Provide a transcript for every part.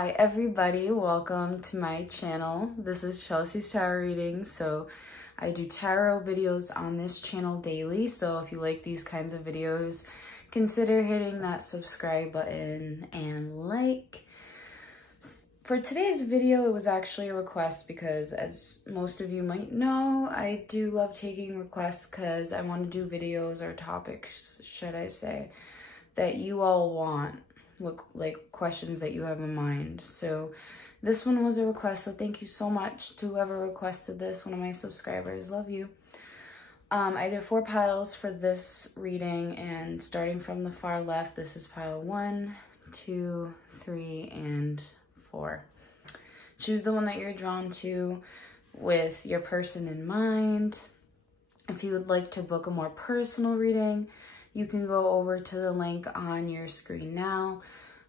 Hi everybody, welcome to my channel. This is Chelsea's Tarot Readings. So I do tarot videos on this channel daily. So if you like these kinds of videos, consider hitting that subscribe button and like. For today's video, it was actually a request because, as most of you might know, I do love taking requests because I want to do videos or topics, should I say, that you all want. Look, like questions that you have in mind. So this one was a request, so thank you so much to whoever requested this, one of my subscribers. Love you. I did 4 piles for this reading, and starting from the far left, this is pile 1, 2, 3, and 4. Choose the one that you're drawn to with your person in mind. If you would like to book a more personal reading, you can go over to the link on your screen now.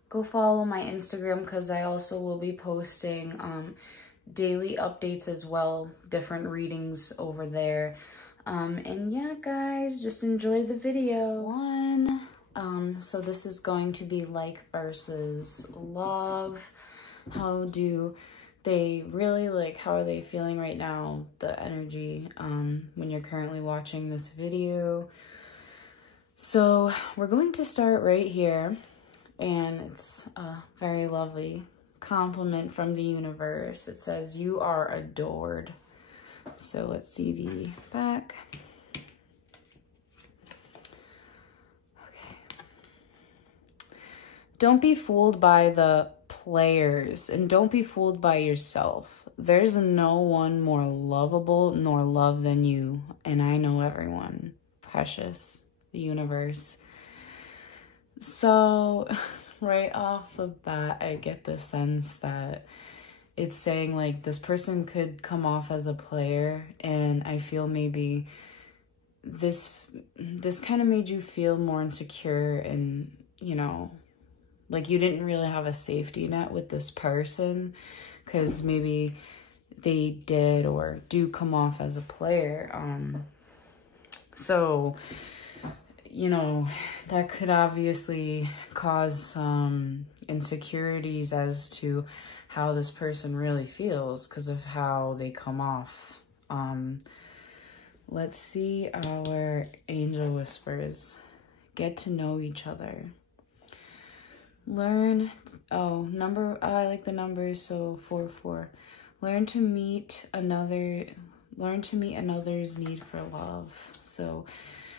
Go follow my Instagram because I also will be posting daily updates as well, different readings over there. And yeah, guys, just enjoy the video. So this is going to be like versus love. How do they really, like, how are they feeling right now, the energy when you're currently watching this video? So we're going to start right here, and it's a very lovely compliment from the universe. It says, "You are adored." So let's see the back. Okay. Don't be fooled by the players, and don't be fooled by yourself. There's no one more lovable nor loved than you, and I know everyone. Precious. The universe. So right off the bat, I get the sense that it's saying, like, this person could come off as a player, and I feel maybe this kind of made you feel more insecure, and, you know, like you didn't really have a safety net with this person because maybe they did or do come off as a player. So, you know, that could obviously cause some insecurities as to how this person really feels because of how they come off. Let's see our angel whispers. Get to know each other. Learn, I like the numbers, so 4-4. Learn to meet another's need for love. So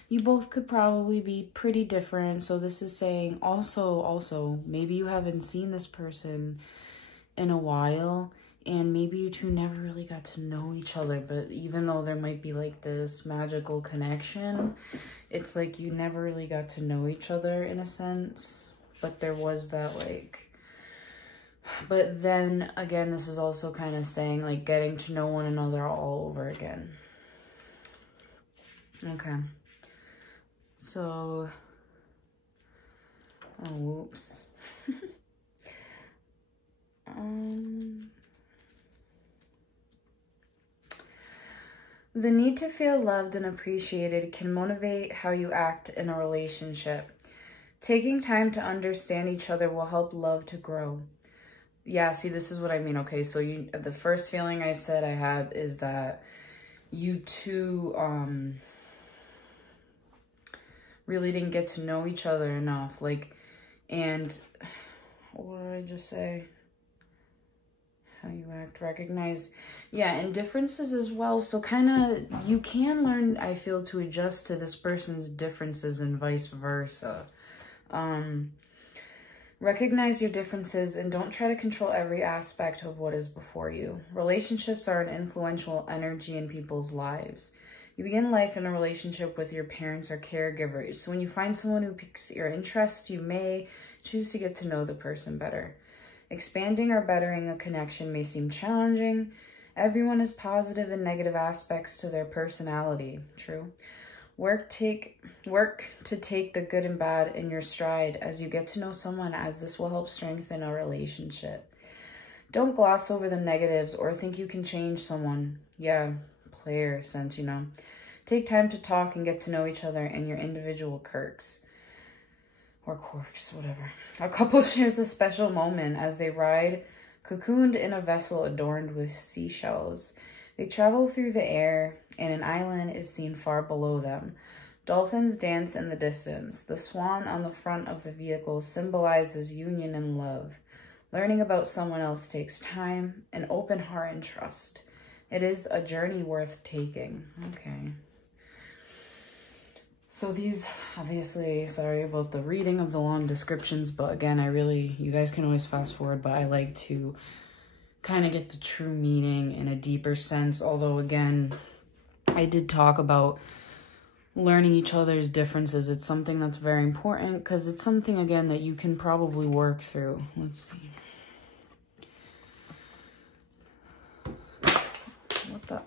you both could probably be pretty different. So this is saying also, maybe you haven't seen this person in a while, and maybe you two never really got to know each other. But even though there might be like this magical connection, it's like you never really got to know each other in a sense. But there was that, like, but then again, this is also kind of saying like getting to know one another all over again. Okay. So, oh, whoops. The need to feel loved and appreciated can motivate how you act in a relationship. Taking time to understand each other will help love to grow. Yeah, see, this is what I mean. Okay, so the first feeling I said I had is that you two, really didn't get to know each other enough, like, and what did I just say? How you act, recognize, yeah, and differences as well. So kind of, you can learn, I feel, to adjust to this person's differences and vice versa. Recognize your differences and don't try to control every aspect of what is before you. Relationships are an influential energy in people's lives. You begin life in a relationship with your parents or caregivers. So when you find someone who piques your interest, you may choose to get to know the person better. Expanding or bettering a connection may seem challenging. Everyone has positive and negative aspects to their personality. True. Work to take the good and bad in your stride as you get to know someone, as this will help strengthen a relationship. Don't gloss over the negatives or think you can change someone. Yeah, player sense, you know. Take time to talk and get to know each other and your individual quirks. or corks, whatever. A couple shares a special moment as they ride, cocooned in a vessel adorned with seashells. They travel through the air, and an island is seen far below them. Dolphins dance in the distance. The swan on the front of the vehicle symbolizes union and love. Learning about someone else takes time, an open heart, and trust. It is a journey worth taking. Okay. So these, obviously, sorry about the reading of the long descriptions, but again, you guys can always fast forward, but I like to kind of get the true meaning in a deeper sense. Although, again, I did talk about learning each other's differences. It's something that's very important because it's something, again, that you can probably work through. Let's see. What the?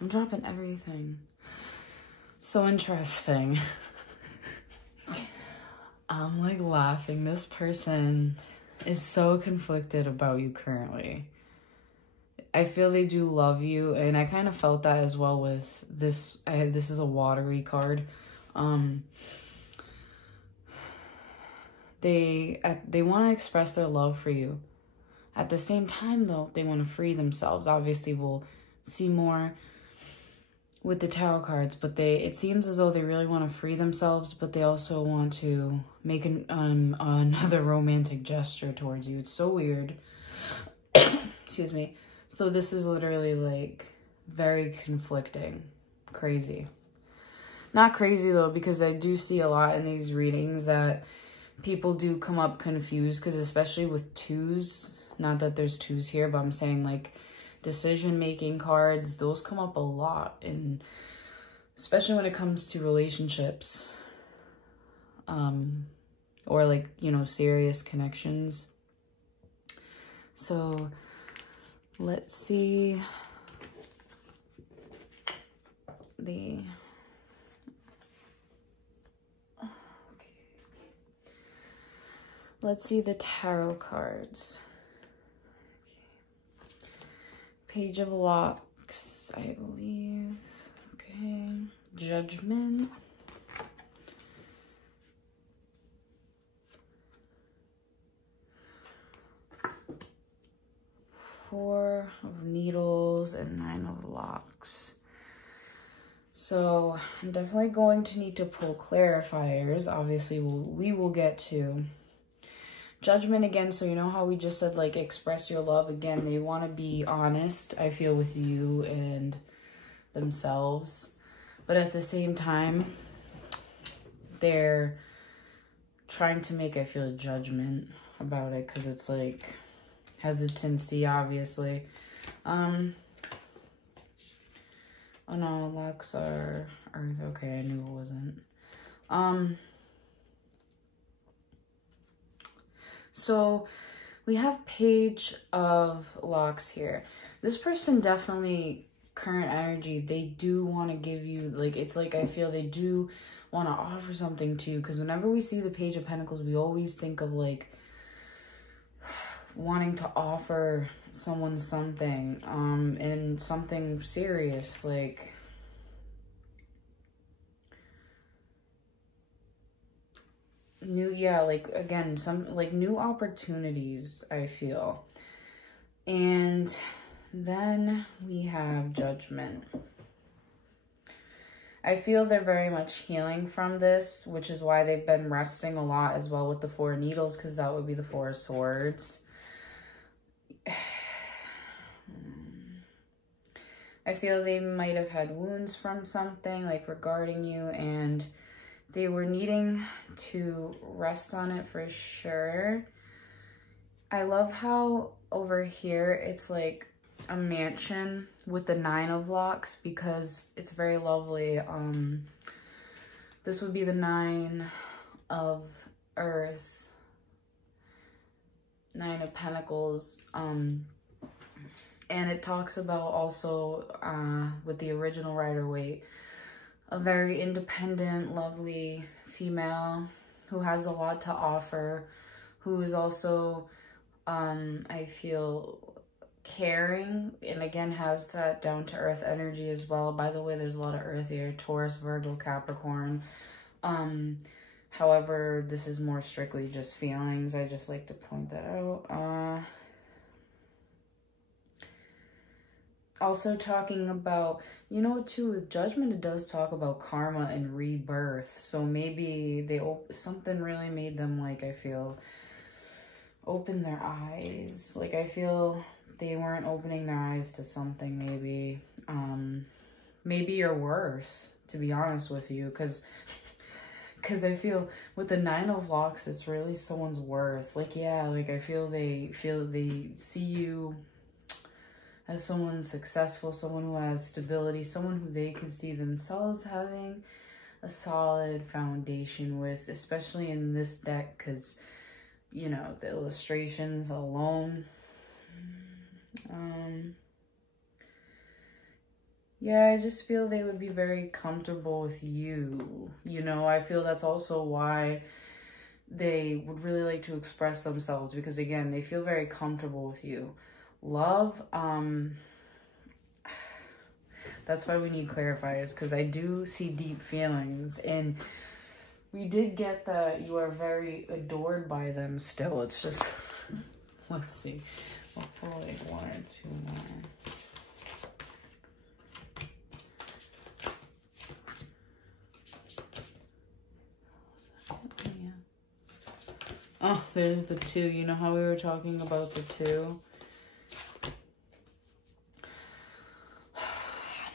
I'm dropping everything. So interesting. I'm like laughing. This person is so conflicted about you currently. I feel they do love you, and I kind of felt that as well with this. This is a watery card. They want to express their love for you. At the same time, though, they want to free themselves. Obviously, we'll see more with the tarot cards, but it seems as though they really want to free themselves, but they also want to make another romantic gesture towards you. It's so weird. Excuse me. So this is literally like very conflicting. Crazy. Not crazy though, because I do see a lot in these readings that people do come up confused, because especially with twos, not that there's twos here, but I'm saying like decision-making cards, those come up a lot, and especially when it comes to relationships, or like, you know, serious connections. So let's see let's see the tarot cards. Page of Locks, I believe. Okay. Judgment. Four of Needles and Nine of Locks. So I'm definitely going to need to pull clarifiers. Obviously, we will get to Judgment again. So you know how we just said, like, express your love. Again, they want to be honest, I feel, with you and themselves, but at the same time they're trying to make, I feel, a judgment about it, because it's like hesitancy, obviously. Oh no, Locks are Earth. Okay, I knew it wasn't. So we have Page of Locks here. This person definitely, current energy, they do want to give you, like, it's like, I feel they do want to offer something to you, because whenever we see the Page of Pentacles, we always think of, like, wanting to offer someone something, and something serious, like, like, again, some, like, new opportunities, I feel. And then we have Judgment. I feel they're very much healing from this, which is why they've been resting a lot as well with the Four of Needles, because that would be the Four of Swords. I feel they might have had wounds from something, like, regarding you, and they were needing to rest on it for sure. I love how over here it's like a mansion with the Nine of Locks, because it's very lovely. This would be the Nine of Earth, Nine of Pentacles, and it talks about also with the original Rider-Waite, a very independent, lovely female who has a lot to offer, who is also, I feel, caring, and again has that down-to-earth energy as well. By the way, there's a lot of earth here: Taurus, Virgo, Capricorn. However, this is more strictly just feelings. I just like to point that out. Also talking about, you know, too, with Judgment, it does talk about karma and rebirth. So maybe something really made them, like, I feel, open their eyes. Like, I feel they weren't opening their eyes to something, maybe. Maybe your worth, to be honest with you. Because I feel with the 9 of Locks, it's really someone's worth. Like, yeah, like, I feel they see you as someone successful, someone who has stability, someone who they could see themselves having a solid foundation with, especially in this deck, because, you know, the illustrations alone. Yeah, I just feel they would be very comfortable with you. You know, I feel that's also why they would really like to express themselves, because, again, they feel very comfortable with you. Love, that's why we need clarifiers, because I do see deep feelings, and we did get that you are very adored by them still. It's just, let's see, I'll pull like 1 or 2 more. Oh, there's the 2. You know how we were talking about the 2?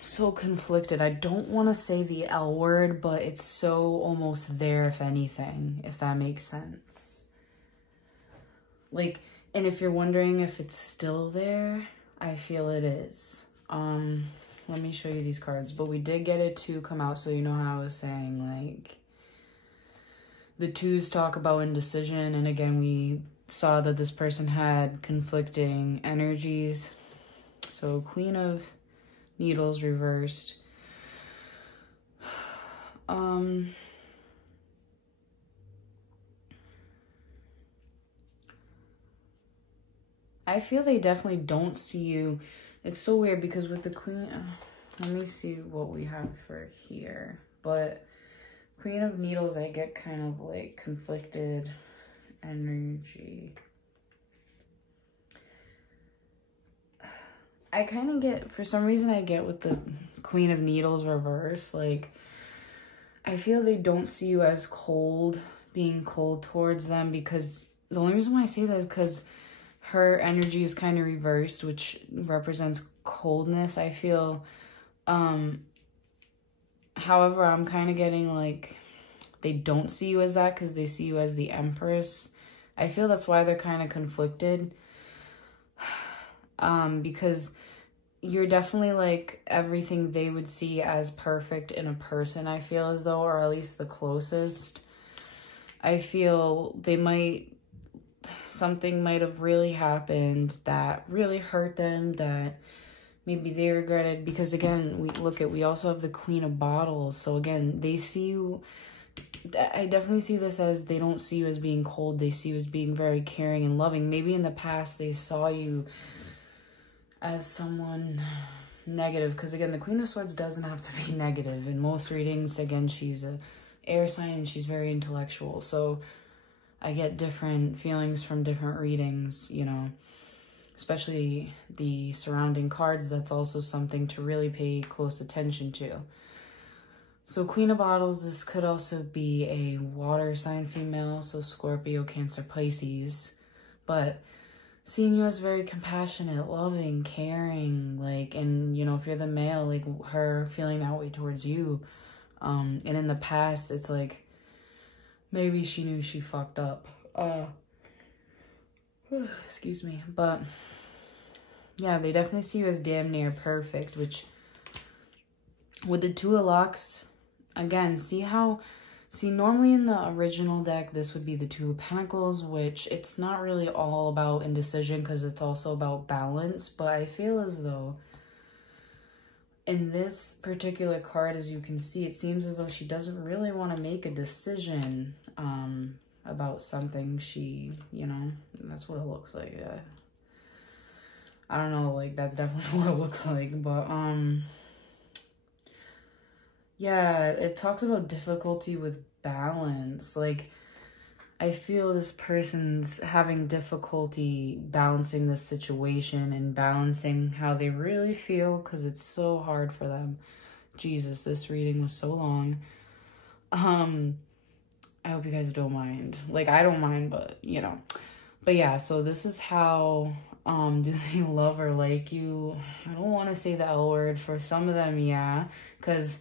So conflicted. I don't want to say the L word, but it's so almost there, if anything, if that makes sense. Like, and if you're wondering if it's still there, I feel it is. Let me show you these cards. But we did get a 2 come out, so you know how I was saying, like, the 2s talk about indecision, and again, we saw that this person had conflicting energies. So Queen of Needles reversed. I feel they definitely don't see you. It's so weird because with the Queen, let me see what we have for here. But Queen of Needles, I get kind of like conflicted energy. I kind of get, for some reason I get with the Queen of Needles reverse, like, I feel they don't see you as cold, being cold towards them, because the only reason why I say that is because her energy is kind of reversed, which represents coldness, I feel. However, I'm kind of getting like, they don't see you as that because they see you as the Empress. I feel that's why they're kind of conflicted. Because you're definitely like everything they would see as perfect in a person, I feel as though, or at least the closest. I feel something might have really happened that really hurt them, that maybe they regretted, because again, we also have the Queen of Bottles. So again, they see you, I definitely see this as they don't see you as being cold, they see you as being very caring and loving. Maybe in the past they saw you as someone negative, because again, the Queen of Swords doesn't have to be negative. In most readings, again, she's a air sign and she's very intellectual, so I get different feelings from different readings, you know, especially the surrounding cards. That's also something to really pay close attention to. So Queen of Bottles, this could also be a water sign female, so Scorpio, Cancer, Pisces, but seeing you as very compassionate, loving, caring, like, and, you know, if you're the male, like, her feeling that way towards you. And in the past, it's like, maybe she knew she fucked up. Excuse me. But, yeah, they definitely see you as damn near perfect, which, with the 2 of Locks, again, see, normally in the original deck, this would be the 2 of Pentacles, which it's not really all about indecision because it's also about balance. But I feel as though in this particular card, as you can see, it seems as though she doesn't really want to make a decision about something. She, you know, that's what it looks like. I don't know, like, that's definitely what it looks like. But, yeah, it talks about difficulty with balance. Like, I feel this person's having difficulty balancing this situation and balancing how they really feel, because it's so hard for them. Jesus, this reading was so long. I hope you guys don't mind. Like, I don't mind, but, you know. But yeah, so this is how, do they love or like you? I don't want to say the L word. For some of them, yeah. Because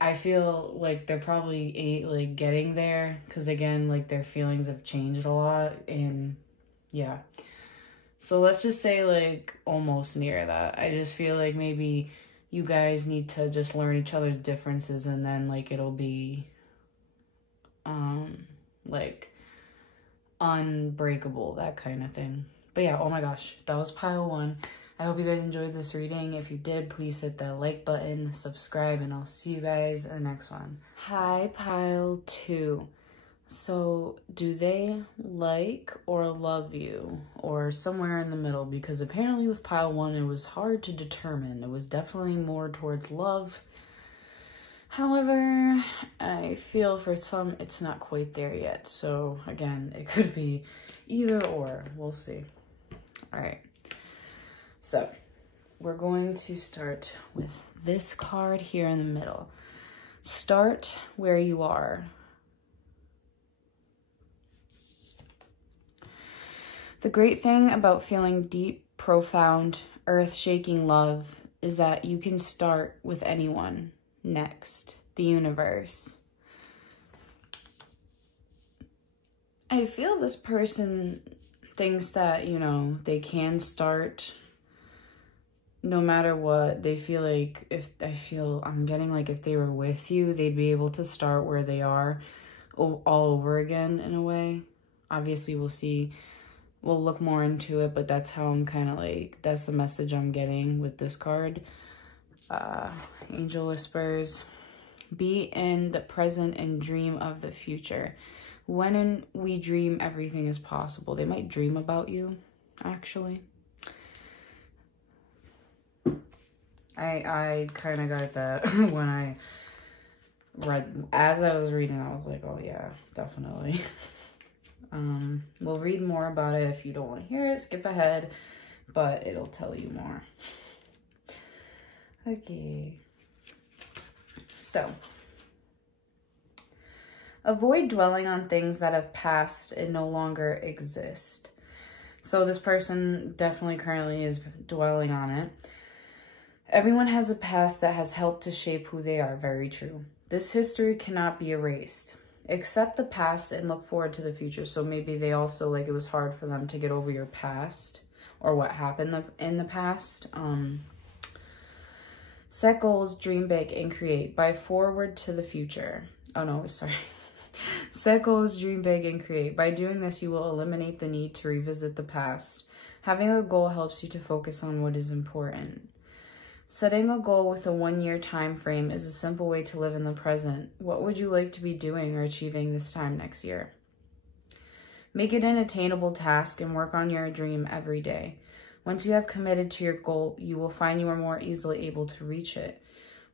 I feel like they're probably like getting there. Because again, like their feelings have changed a lot. And yeah. So let's just say like almost near that. I just feel like maybe you guys need to just learn each other's differences, and then like it'll be like unbreakable, that kind of thing. But yeah, oh my gosh, that was pile 1. I hope you guys enjoyed this reading. If you did, please hit that like button, subscribe, and I'll see you guys in the next one. Hi, pile 2. So do they like or love you, or somewhere in the middle? Because apparently with pile 1 it was hard to determine. It was definitely more towards love. However, I feel for some it's not quite there yet. So again, it could be either or. We'll see. All right. So we're going to start with this card here in the middle. Start where you are. The great thing about feeling deep, profound, earth-shaking love is that you can start with anyone. Next, the universe. I feel this person thinks that, you know, they can start no matter what. They feel like I'm getting like if they were with you, they'd be able to start where they are all over again in a way. Obviously, we'll see. We'll look more into it, but that's how I'm kind of like, that's the message I'm getting with this card. Angel Whispers. Be in the present and dream of the future. When we dream, everything is possible. They might dream about you, actually. I kind of got that when I read, as I was reading, I was like, oh yeah, definitely. We'll read more about it. If you don't want to hear it, skip ahead, but it'll tell you more. Okay. So, avoid dwelling on things that have passed and no longer exist. So this person definitely currently is dwelling on it. Everyone has a past that has helped to shape who they are. Very true. This history cannot be erased. Accept the past and look forward to the future. So maybe they also, like, it was hard for them to get over your past or what happened in the past. Set goals, dream big, and create. By forward to the future. Oh no, sorry. Set goals, dream big, and create. By doing this, you will eliminate the need to revisit the past. Having a goal helps you to focus on what is important. Setting a goal with a 1-year time frame is a simple way to live in the present. What would you like to be doing or achieving this time next year? Make it an attainable task and work on your dream every day. Once you have committed to your goal, you will find you are more easily able to reach it.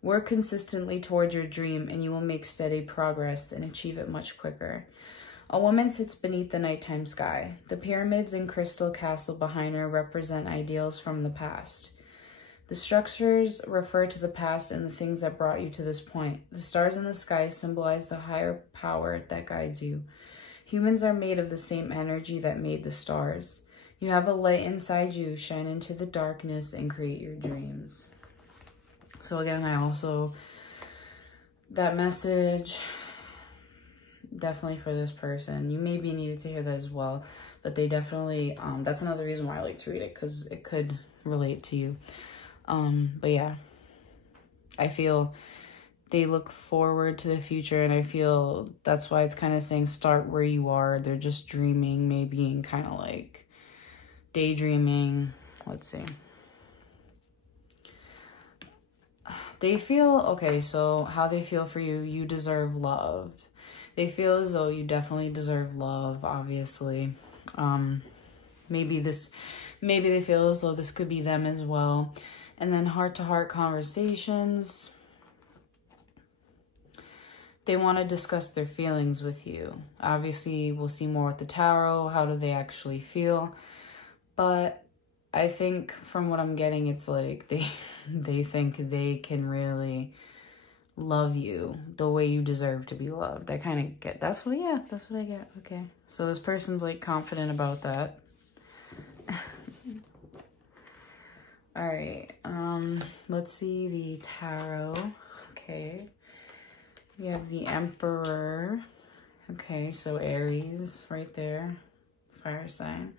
Work consistently towards your dream and you will make steady progress and achieve it much quicker. A woman sits beneath the nighttime sky. The pyramids and crystal castle behind her represent ideals from the past. The structures refer to the past and the things that brought you to this point. The stars in the sky symbolize the higher power that guides you. Humans are made of the same energy that made the stars. You have a light inside you. Shine into the darkness and create your dreams. So again, that message, definitely for this person. You maybe needed to hear that as well, but they definitely, that's another reason why I like to read it, because it could relate to you. But yeah, I feel they look forward to the future, and I feel that's why it's kind of saying start where you are. They're just dreaming, maybe, and kind of like daydreaming. Let's see. They feel, okay, so how they feel for you, you deserve love. They feel as though you definitely deserve love, obviously. Maybe they feel as though this could be them as well. And then heart-to-heart conversations. they want to discuss their feelings with you. Obviously, we'll see more with the tarot. How do they actually feel? But I think from what I'm getting, it's like they think they can really love you the way you deserve to be loved. I kind of get, that's what I get. Okay. So this person's like confident about that. All right. Let's see the tarot. Okay. We have the Emperor. Okay, so Aries right there. Fire sign.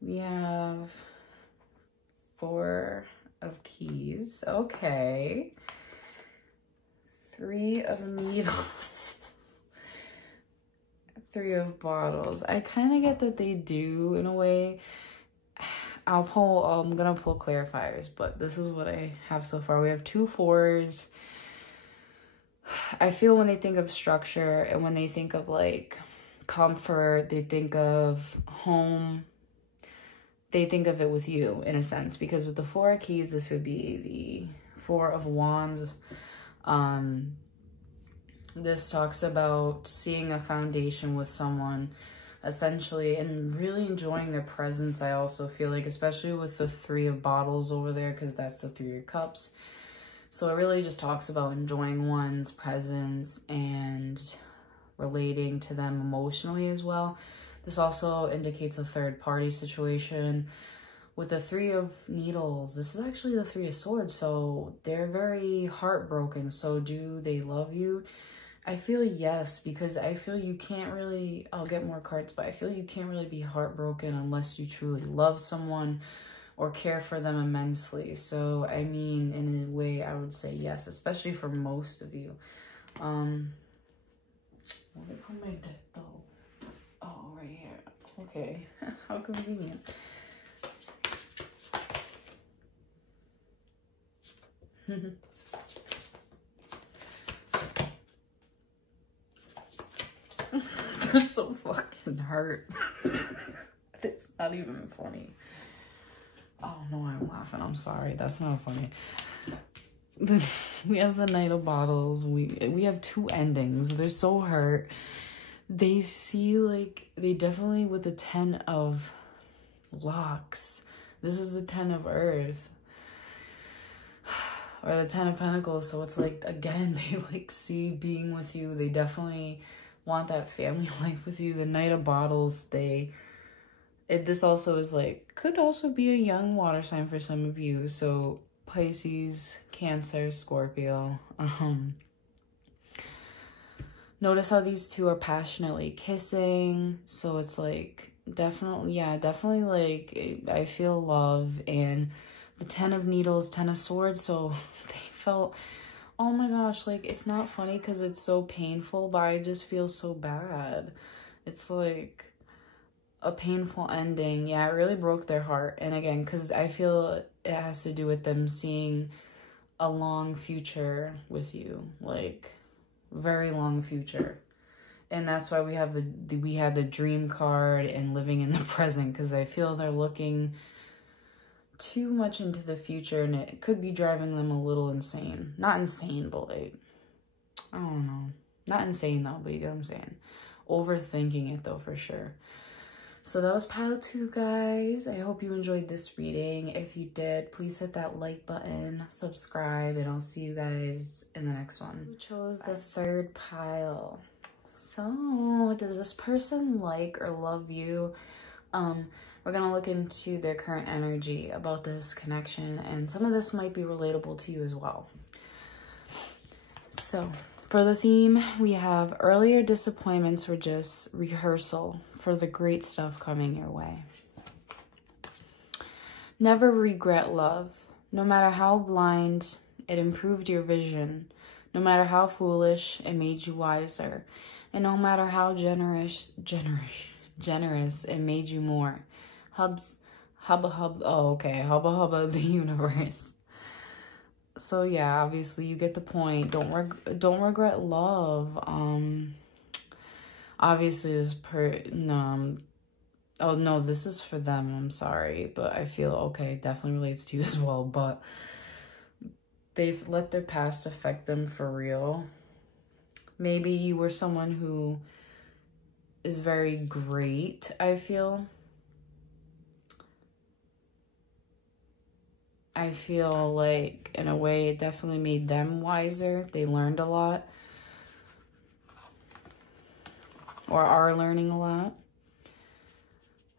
We have 4 of Keys. Okay. 3 of Needles. 3 of Bottles. I kind of get that they do in a way. I'm gonna pull clarifiers, but this is what I have so far. We have 2 4s. I feel when they think of structure and when they think of like comfort, they think of home, they think of it with you in a sense, because with the 4 of Keys, this would be the 4 of Wands. This talks about seeing a foundation with someone essentially and really enjoying their presence. I also feel like, especially with the 3 of Bottles over there, because that's the 3 of Cups. So it really just talks about enjoying one's presence and relating to them emotionally as well. This also indicates a third party situation. With the 3 of Needles, this is actually the 3 of Swords, so they're very heartbroken. So do they love you? I feel yes, because I feel you can't really, I'll get more cards, but I feel you can't really be heartbroken unless you truly love someone or care for them immensely. So, I mean, in a way, I would say yes, especially for most of you. Where did I put my deck, though? Oh, right here. Okay. How convenient. They're so fucking hurt. It's not even funny. Oh no, I'm laughing. I'm sorry. That's not funny. We have the Knight of Bottles. We have 2 endings. They're so hurt. They see like, they definitely, with the 10 of Locks, this is the 10 of Earth. Or the 10 of Pentacles. So it's like, again, they like see being with you. They definitely want that family life with you. The Knight of Bottles, this also is like, could also be a young water sign for some of you. So Pisces, Cancer, Scorpio. Notice how these 2 are passionately kissing. So it's like, definitely like, I feel love. And the 10 of Needles, 10 of Swords. So they felt, oh my gosh, like, it's not funny because it's so painful, but I just feel so bad. It's like a painful ending. Yeah, it really broke their heart. And again, because I feel it has to do with them seeing a long future with you, like very long future. And that's why we have we had the Dream card and living in the present, because I feel they're looking too much into the future and it could be driving them a little insane. Not insane, but like, I don't know. Not insane though, but you get what I'm saying. Overthinking it though, for sure. So that was pile 2, guys. I hope you enjoyed this reading. If you did, please hit that like button, subscribe, and I'll see you guys in the next one. Who chose the 3rd pile? So, does this person like or love you? We're gonna look into their current energy about this connection, and some of this might be relatable to you as well. So, for the theme, we have earlier disappointments were just rehearsal for the great stuff coming your way. Never regret love. No matter how blind, it improved your vision. No matter how foolish, it made you wiser. And no matter how generous, it made you more. Hubba hubba the universe. So yeah, obviously you get the point. Don't regret love. Obviously oh no, this is for them, I'm sorry, but I feel okay, it definitely relates to you as well. But they've let their past affect them for real. Maybe you were someone who is very great, I feel. I feel like, in a way, it definitely made them wiser. They learned a lot. Or are learning a lot.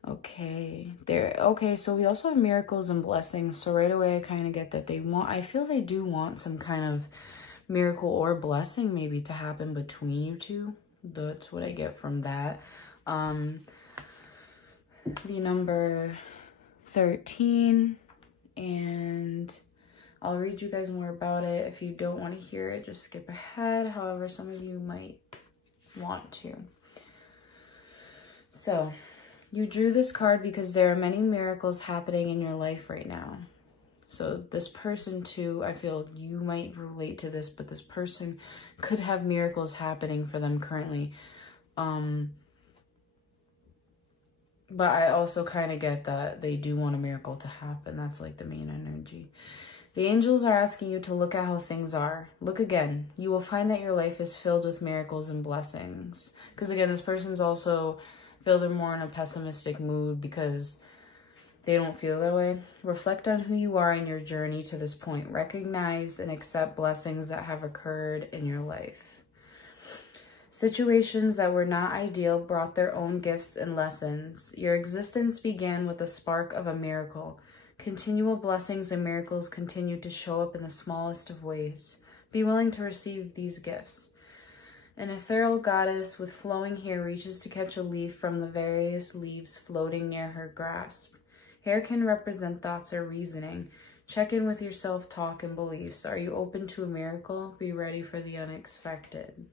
Okay. Okay, so we also have miracles and blessings. So right away, I kind of get that I feel they do want some kind of miracle or blessing maybe to happen between you two. That's what I get from that. The number 13, and I'll read you guys more about it. If you don't want to hear it, just skip ahead. However, some of you might want to. So, you drew this card because there are many miracles happening in your life right now. So this person too, I feel you might relate to this, but this person could have miracles happening for them currently. But I also kind of get that they do want a miracle to happen. That's like the main energy. The angels are asking you to look at how things are. Look again. You will find that your life is filled with miracles and blessings. Because again, this person's also feel they're more in a pessimistic mood because they don't feel that way. Reflect on who you are in your journey to this point. Recognize and accept blessings that have occurred in your life. Situations that were not ideal brought their own gifts and lessons. Your existence began with the spark of a miracle. Continual blessings and miracles continue to show up in the smallest of ways. Be willing to receive these gifts. An ethereal goddess with flowing hair reaches to catch a leaf from the various leaves floating near her grasp. Hair can represent thoughts or reasoning. Check in with your self-talk and beliefs. Are you open to a miracle? Be ready for the unexpected.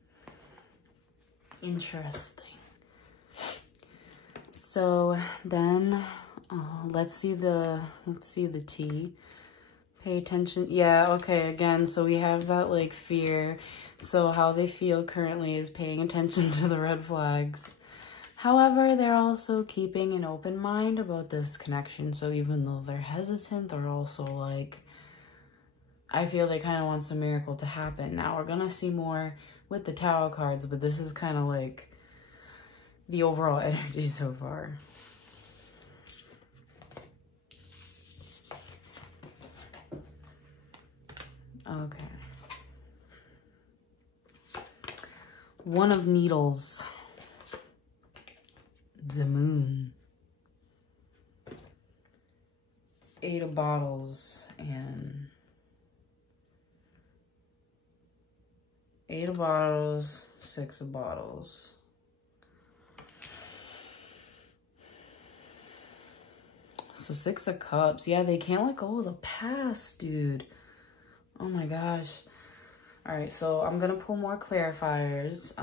Interesting. So then, let's see the tea. Pay attention. Yeah, okay, again, so we have that like fear. So how they feel currently is paying attention to the red flags. However, they're also keeping an open mind about this connection. So even though they're hesitant, they're also like, I feel they kind of want some miracle to happen. Now we're going to see more with the tarot cards, but this is kind of like the overall energy so far. Okay. One of Needles. The Moon. Eight of Bottles and Eight of Bottles, Six of Bottles. So Six of Cups. Yeah, they can't let go of the past, dude. Oh my gosh. All right, so I'm going to pull more clarifiers.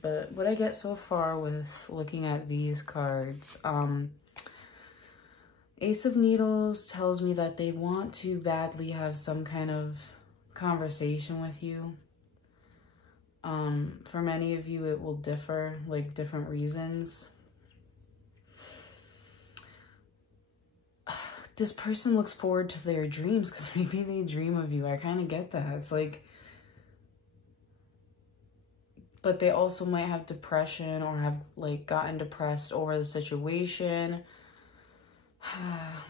But what I get so far with looking at these cards, Ace of Needles tells me that they want to badly have some kind of conversation with you. For many of you, it will differ, like different reasons. This person looks forward to their dreams because maybe they dream of you. I kind of get that. It's like, but they also might have depression or have like gotten depressed over the situation.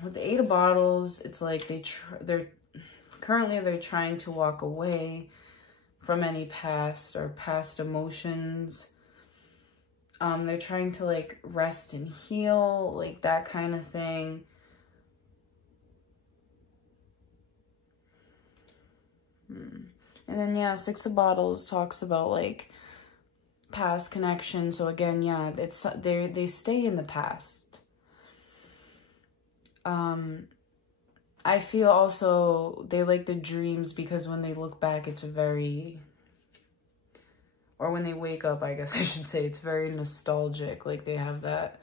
With the Eight of Bottles, it's like they're trying to walk away from any past or past emotions. They're trying to like rest and heal, like that kind of thing. And then yeah, Six of Bottles talks about like past connection. So again, yeah, it's they stay in the past. I feel also they like the dreams because when they look back, it's very, or when they wake up, I guess I should say, it's very nostalgic. Like they have that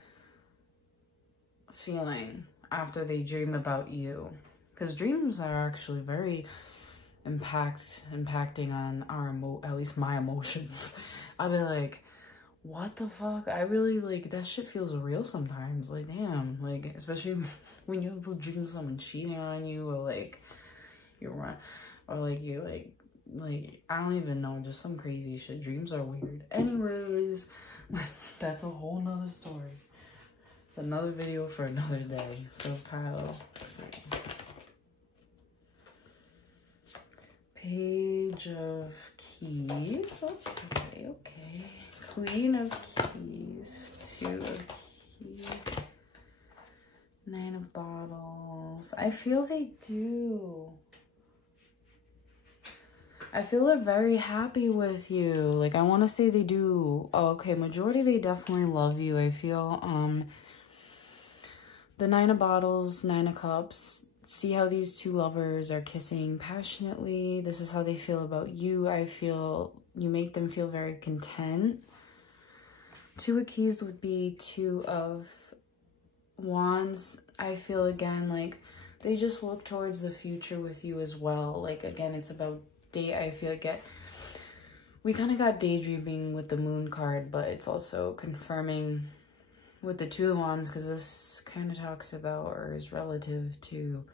feeling after they dream about you, because dreams are actually very impacting on our at least my emotions. I'll be like, what the fuck? I really like that shit feels real sometimes. Like, damn, like especially when you have the dream of someone cheating on you, or like you're like like, I don't even know, just some crazy shit. Dreams are weird. Anyways, that's a whole nother story. It's another video for another day. So pile 3. Page of Keys. Okay, okay. Queen of Keys. 2 of Keys. 9 of Bottles. I feel they do. I feel they're very happy with you. Like, I want to say they do. Oh, okay, majority, they definitely love you. I feel, the 9 of Bottles, 9 of Cups. See how these two lovers are kissing passionately. This is how they feel about you. I feel you make them feel very content. 2 of Keys would be 2 of Wands. I feel, again, like, they just look towards the future with you as well. Like, again, it's about I feel like we kind of got daydreaming with the Moon card, but it's also confirming with the 2 of Wands, because this kind of talks about, or is relative to,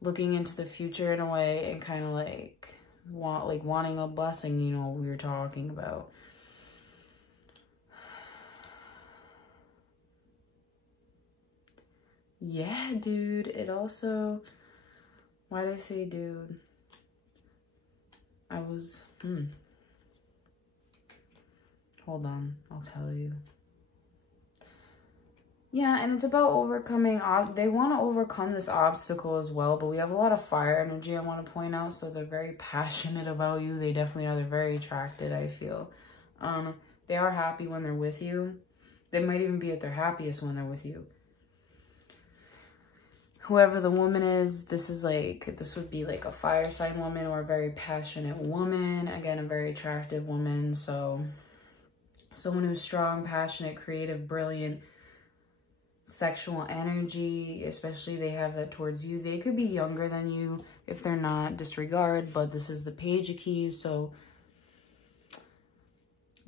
looking into the future in a way, and kind of like wanting a blessing, you know, we were talking about. Yeah, dude. It also, why did I say dude? I was, hold on, I'll tell you. Yeah, and it's about overcoming, they want to overcome this obstacle as well, but we have a lot of fire energy, I want to point out, so they're very passionate about you. They definitely are. They're very attracted, I feel. They are happy when they're with you. They might even be at their happiest when they're with you. Whoever the woman is, this would be like a fire sign woman or a very passionate woman. Again, a very attractive woman. So someone who's strong, passionate, creative, brilliant, sexual energy, especially they have that towards you. They could be younger than you. If they're not, disregard, but this is the Page of Keys. So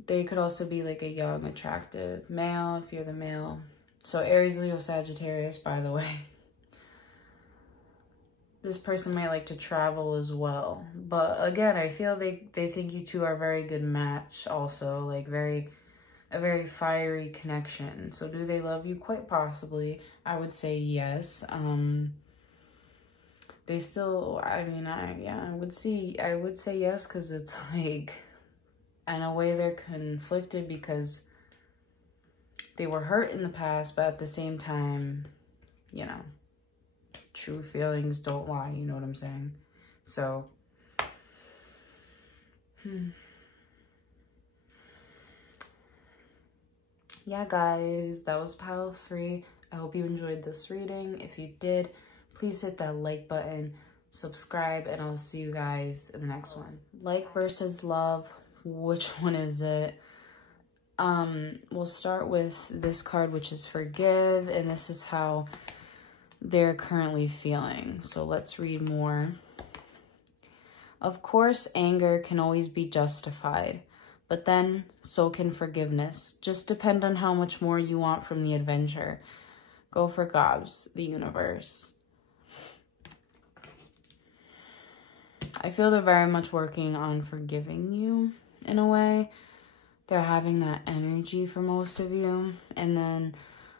they could also be like a young, attractive male if you're the male. So Aries, Leo, Sagittarius, by the way. This person might like to travel as well. But again, I feel they think you two are a very good match also. Like a very fiery connection. So do they love you? Quite possibly. I would say yes. They still, I mean, I would say yes, because it's like, in a way they're conflicted because they were hurt in the past, but at the same time, you know, true feelings don't lie, you know what I'm saying? So, yeah, guys, that was pile 3. I hope you enjoyed this reading. If you did, please hit that like button, subscribe, and I'll see you guys in the next one. Like versus love, which one is it? We'll start with this card, which is forgive, and this is how they're currently feeling. So let's read more. Of course, anger can always be justified, but then so can forgiveness. Just depend on how much more you want from the adventure. Go for gobs, the universe. I feel they're very much working on forgiving you in a way. They're having that energy for most of you. And then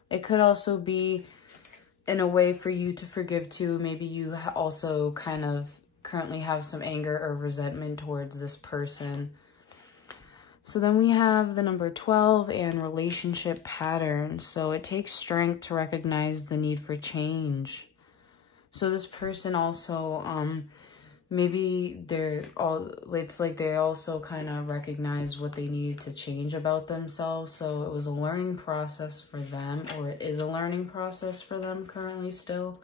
it could also be in a way for you to forgive too. Maybe you also kind of currently have some anger or resentment towards this person. So then we have the number 12 and relationship patterns. So it takes strength to recognize the need for change. So this person also, maybe it's like they also kind of recognize what they need to change about themselves. So it was a learning process for them, or it is a learning process for them currently still.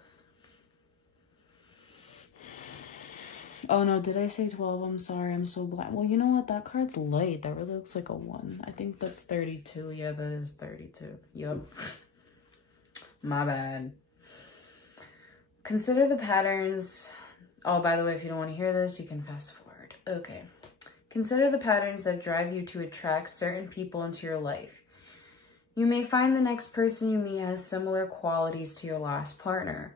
Oh no, did I say 12? I'm sorry, I'm so blind. Well, you know what? That card's light. That really looks like a 1. I think that's 32. Yeah, that is 32. Yep. My bad. Consider the patterns. Oh, by the way, if you don't want to hear this, you can fast forward. Okay. Consider the patterns that drive you to attract certain people into your life. You may find the next person you meet has similar qualities to your last partner.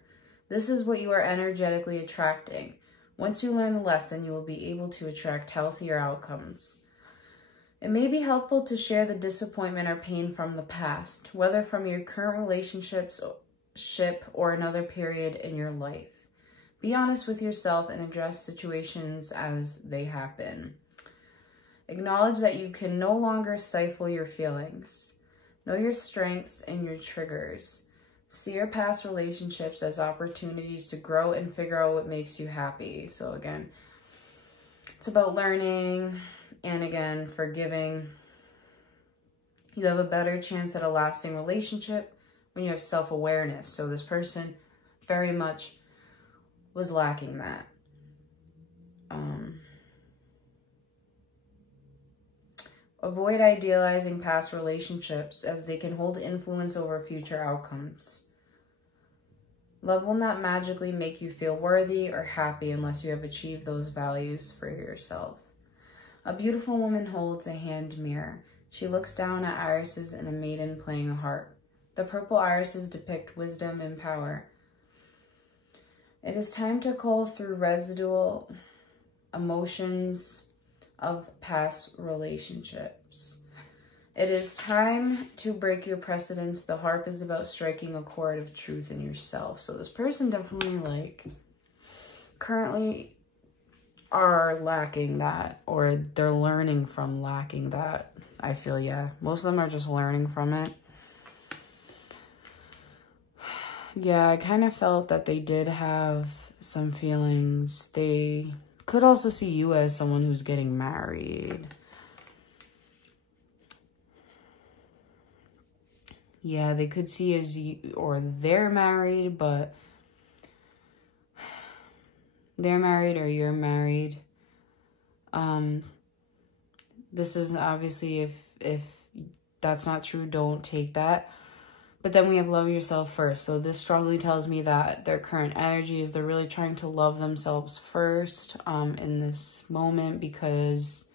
This is what you are energetically attracting. Once you learn the lesson, you will be able to attract healthier outcomes. It may be helpful to share the disappointment or pain from the past, whether from your current relationship or another period in your life. Be honest with yourself and address situations as they happen. Acknowledge that you can no longer stifle your feelings. Know your strengths and your triggers. See your past relationships as opportunities to grow and figure out what makes you happy. So again, it's about learning and again, forgiving. You have a better chance at a lasting relationship when you have self-awareness. So this person very much was lacking that. Avoid idealizing past relationships as they can hold influence over future outcomes. Love will not magically make you feel worthy or happy unless you have achieved those values for yourself. A beautiful woman holds a hand mirror. She looks down at irises and a maiden playing a harp. The purple irises depict wisdom and power. It is time to cull through residual emotions of past relationships. It is time to break your precedents. The harp is about striking a chord of truth in yourself. So this person definitely like currently are lacking that, or they're learning from lacking that. I feel, yeah. Most of them are just learning from it. Yeah, I kind of felt that they did have some feelings. They could also see you as someone who's getting married. Yeah, they could see as you, or they're married, but they're married or you're married. This is obviously, if that's not true, don't take that. But then we have love yourself first. So this strongly tells me that their current energy is they're really trying to love themselves first in this moment, because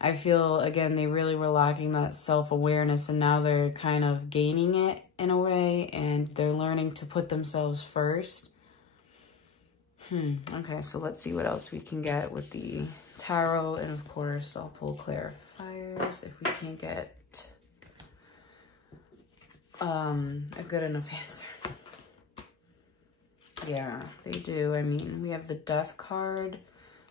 I feel, again, they really were lacking that self-awareness, and now they're kind of gaining it in a way, and they're learning to put themselves first. Okay, so let's see what else we can get with the tarot, and of course, I'll pull clarifiers if we can't get a good enough answer. Yeah, they do. I mean, we have the Death card.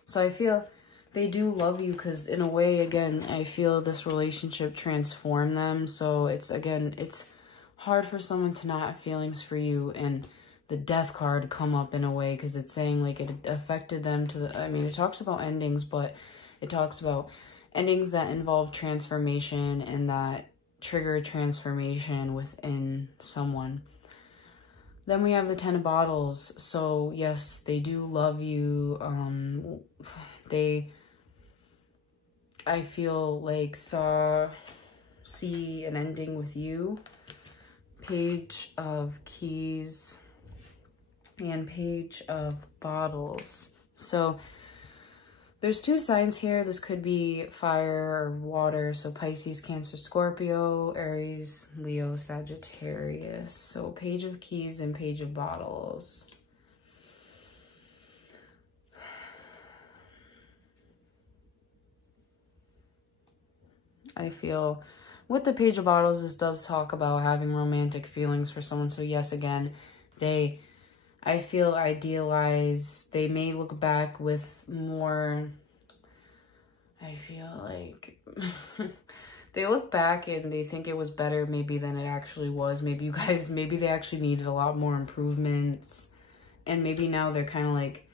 So I feel they do love you because in a way, again, I feel this relationship transformed them. So it's, again, it's hard for someone to not have feelings for you, and the Death card come up in a way because it's saying like it affected them to the, I mean, it talks about endings, but it talks about endings that involve transformation and that trigger transformation within someone. Then we have the 10 of Bottles. So yes, they do love you. I feel like see an ending with you. Page of Keys and Page of Bottles. So there's two signs here. This could be fire or water. So Pisces, Cancer, Scorpio, Aries, Leo, Sagittarius. So Page of Keys and Page of Bottles. I feel with the Page of Bottles, this does talk about having romantic feelings for someone. So yes, again, I feel idealized. They may look back with more, I feel like they look back and they think it was better maybe than it actually was. Maybe they actually needed a lot more improvements. And maybe now they're kind of like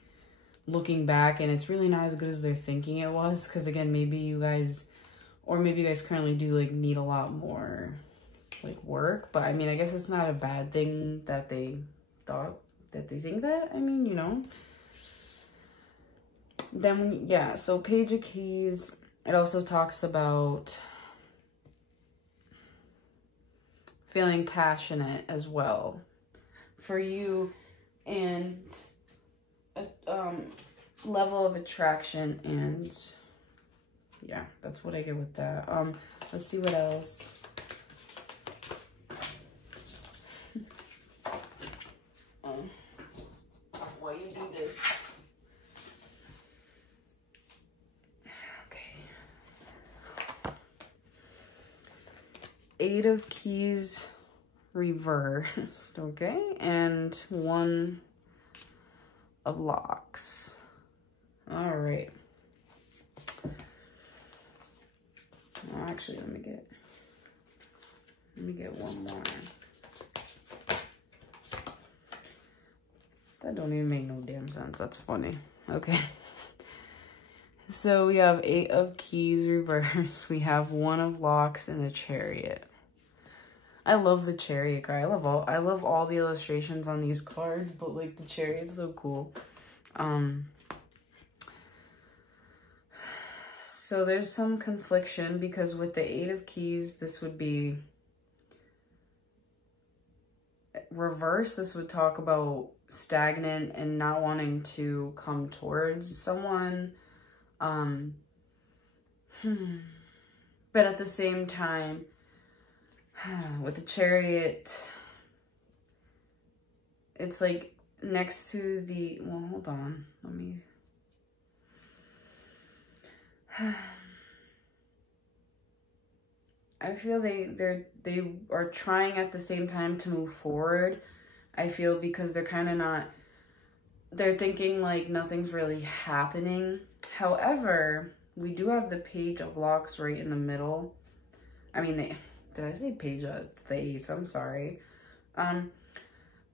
looking back and it's really not as good as they're thinking it was. Because again, maybe you guys currently do like need a lot more like work. But I mean, I guess it's not a bad thing that they thought that they think that. I mean, you know. Then yeah, so Page of Keys, it also talks about feeling passionate as well for you, and a level of attraction, and yeah, that's what I get with that. Let's see what else. Why you do this? 8 of Keys reversed, okay? And 1 of Locks. All right. Actually, let me get one more. That don't even make no damn sense. That's funny. Okay. So we have 8 of Keys reversed. We have 1 of Locks and the Chariot. I love the Chariot card. I love all the illustrations on these cards, but like the Chariot's so cool. So there's some confliction because with the 8 of Keys, this would be reverse. This would talk about stagnant and not wanting to come towards someone. But at the same time, with the Chariot, it's like next to the, well, hold on, let me, I feel they are trying at the same time to move forward. I feel because they're kind of not, they're thinking like nothing's really happening. However, we do have the Page of Locks right in the middle. I mean, did I say Page? It's the Ace, I'm sorry.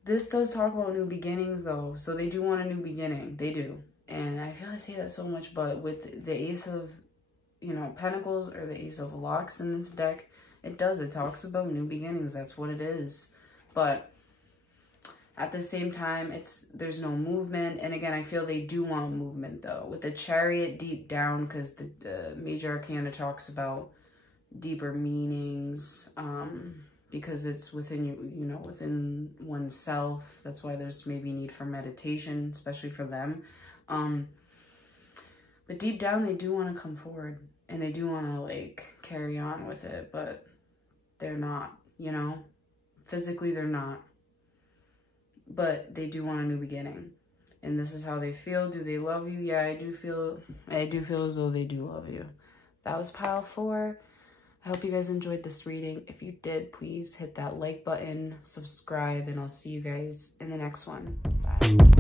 This does talk about new beginnings though. So they do want a new beginning. They do. And I feel I say that so much, but with the Ace of, you know, Pentacles or the Ace of Locks in this deck, it talks about new beginnings. That's what it is. But at the same time, there's no movement. And again, I feel they do want movement though. With the Chariot deep down, because the Major Arcana talks about deeper meanings, because it's within you know, within oneself. That's why there's maybe need for meditation, especially for them. But deep down, they do want to come forward and they do want to like carry on with it, but they're not, you know, physically they're not, but they do want a new beginning. And this is how they feel. Do they love you? Yeah, I do feel as though they do love you. That was pile 4. I hope you guys enjoyed this reading. If you did, please hit that like button, subscribe, and I'll see you guys in the next one. Bye.